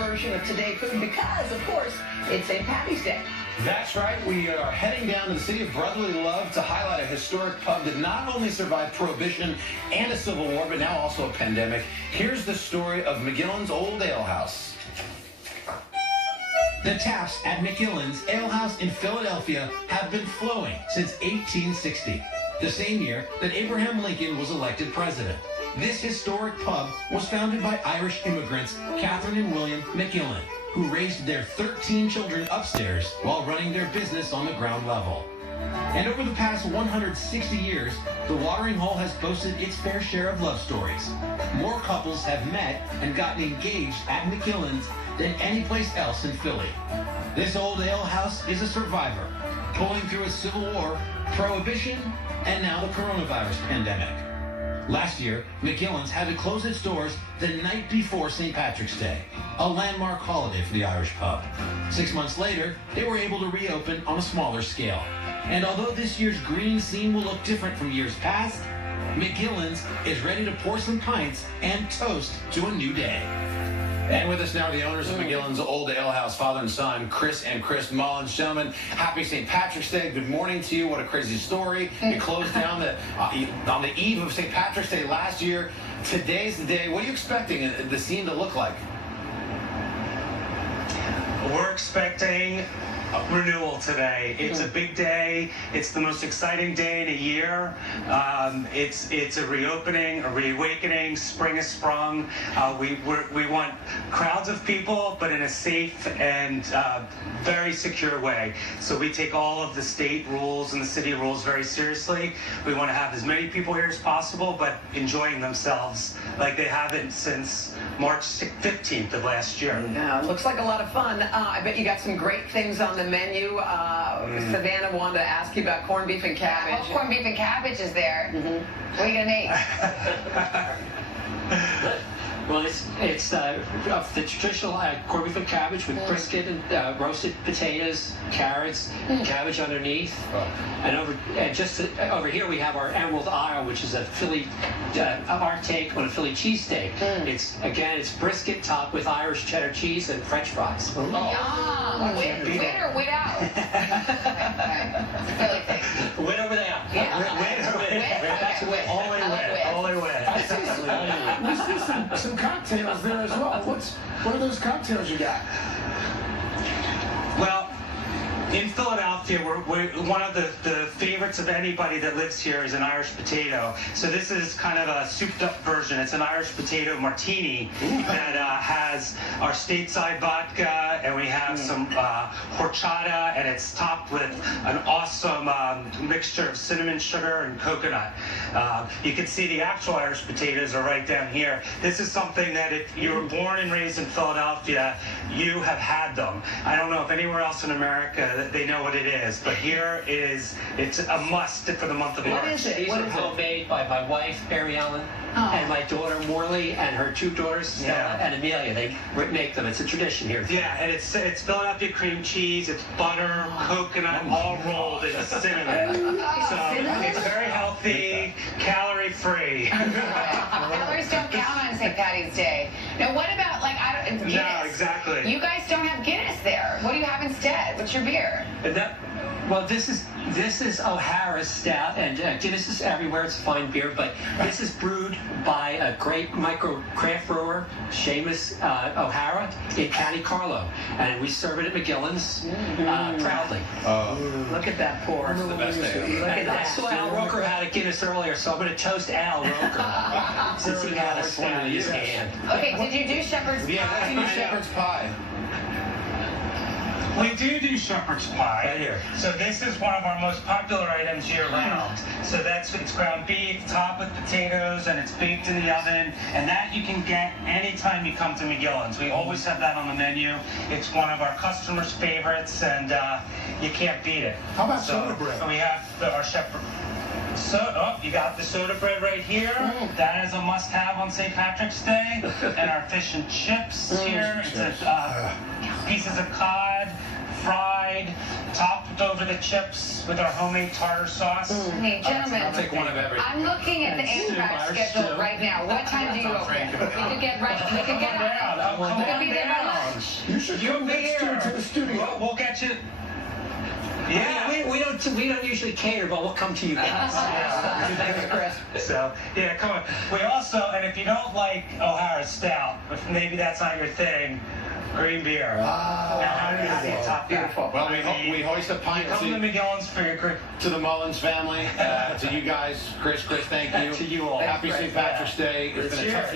version of Today Food because, of course, it's St. Patty's Day. That's right. We are heading down to the city of brotherly love to highlight a historic pub that not only survived Prohibition and a Civil War, but now also a pandemic. Here's the story of McGillan's Old Ale House. The taps at McGillans Ale House in Philadelphia have been flowing since 1860, the same year that Abraham Lincoln was elected president. This historic pub was founded by Irish immigrants Catherine and William McGillin, who raised their 13 children upstairs while running their business on the ground level. And over the past 160 years, the watering hole has boasted its fair share of love stories. More couples have met and gotten engaged at McGillan's than any place else in Philly. This old ale house is a survivor, pulling through a Civil War, Prohibition, and now the coronavirus pandemic. Last year, McGillans had to close its doors the night before St. Patrick's Day, a landmark holiday for the Irish pub. 6 months later, they were able to reopen on a smaller scale. And although this year's green scene will look different from years past, McGillans is ready to pour some pints and toast to a new day. And with us now are the owners of McGillan's Old Ale House, father and son, Chris and Chris Mullins. Gentlemen, happy St. Patrick's Day. Good morning to you. What a crazy story. You closed down on the eve of St. Patrick's Day last year. Today's the day. What are you expecting the scene to look like? We're expecting renewal today. It's a big day. It's the most exciting day in a year. It's a reopening, a reawakening. Spring has sprung. We want crowds of people, but in a safe and very secure way. So we take all of the state rules and the city rules very seriously. We want to have as many people here as possible, but enjoying themselves like they haven't since March 15th of last year. Yeah, looks like a lot of fun. I bet you got some great things on the menu. Savannah wanted to ask you about corned beef and cabbage. Well, corned beef and cabbage is there. What are you going to make? Well, it's the traditional corned beef and cabbage with brisket and roasted potatoes, carrots, cabbage underneath. And over here we have our Emerald Isle, which is a Philly, our take on a Philly cheesesteak. It's brisket topped with Irish cheddar cheese and French fries. Yum! Win or win out? It's a Philly thing. Win over there. That's a win. Only win. We see some cocktails there as well. What are those cocktails you got? Well, in Philadelphia, we're one of the favorites of anybody that lives here is an Irish potato. So this is kind of a souped-up version. It's an Irish potato martini that has our stateside vodka, and we have some horchata, and it's topped with an awesome mixture of cinnamon sugar and coconut. You can see the actual Irish potatoes are right down here. This is something that if you were born and raised in Philadelphia, you have had them. I don't know if anywhere else in America they know what it is, but here it's a must for the month of March. What is it? These are homemade by my wife, Mary Ellen, and my daughter, Morley, and her two daughters, Stella and Amelia. They make them. It's a tradition here. Yeah, and it's Philadelphia cream cheese, it's butter, coconut, all rolled in cinnamon. So it's very healthy, calorie-free. Calories don't count on St. Patty's Day. Now, what about, Guinness? No, exactly. You guys don't have Guinness there. What do you have instead? What's your beer? Well, this is O'Hara's stout, and Guinness is everywhere. It's a fine beer, but this is brewed by a great micro craft brewer, Seamus O'Hara, in County Carlo, and we serve it at McGillans proudly. Look at that pour. It's the best day. Look at And I that. saw Al Roker had a Guinness earlier, so I'm going to toast Al Roker since he had a stout in his hand. Okay, did you do shepherd's Yeah, pie? let's do shepherd's pie. We do shepherd's pie. Right here. So this is one of our most popular items year-round. So it's ground beef, topped with potatoes, and it's baked in the oven. And that you can get anytime you come to McGillans. We always have that on the menu. It's one of our customers' favorites, and you can't beat it. How about soda bread? We have our shepherd. You got the soda bread right here. That is a must-have on St. Patrick's Day. And our fish and chips here. It's pieces of cod, fried, topped over the chips with our homemade tartar sauce. Hey, gentlemen, I'll take one of every. I'm looking at the impact schedule right now. What time do you open? We could get right. We could get out. We could be there by lunch. You should come next year to the studio. We'll get you. Yeah. We don't usually cater, but we'll come to you guys. Thanks, Chris. So, yeah, come on. We also, and if you don't like O'Hara Stout, if maybe that's not your thing, green beer. How do you top that? Beautiful. Well, we hoist a pint Come to the McGillans for your green. to the Mullins family, to you guys. Chris, thank you. To you all. Happy St. Patrick's Day. It's been a tough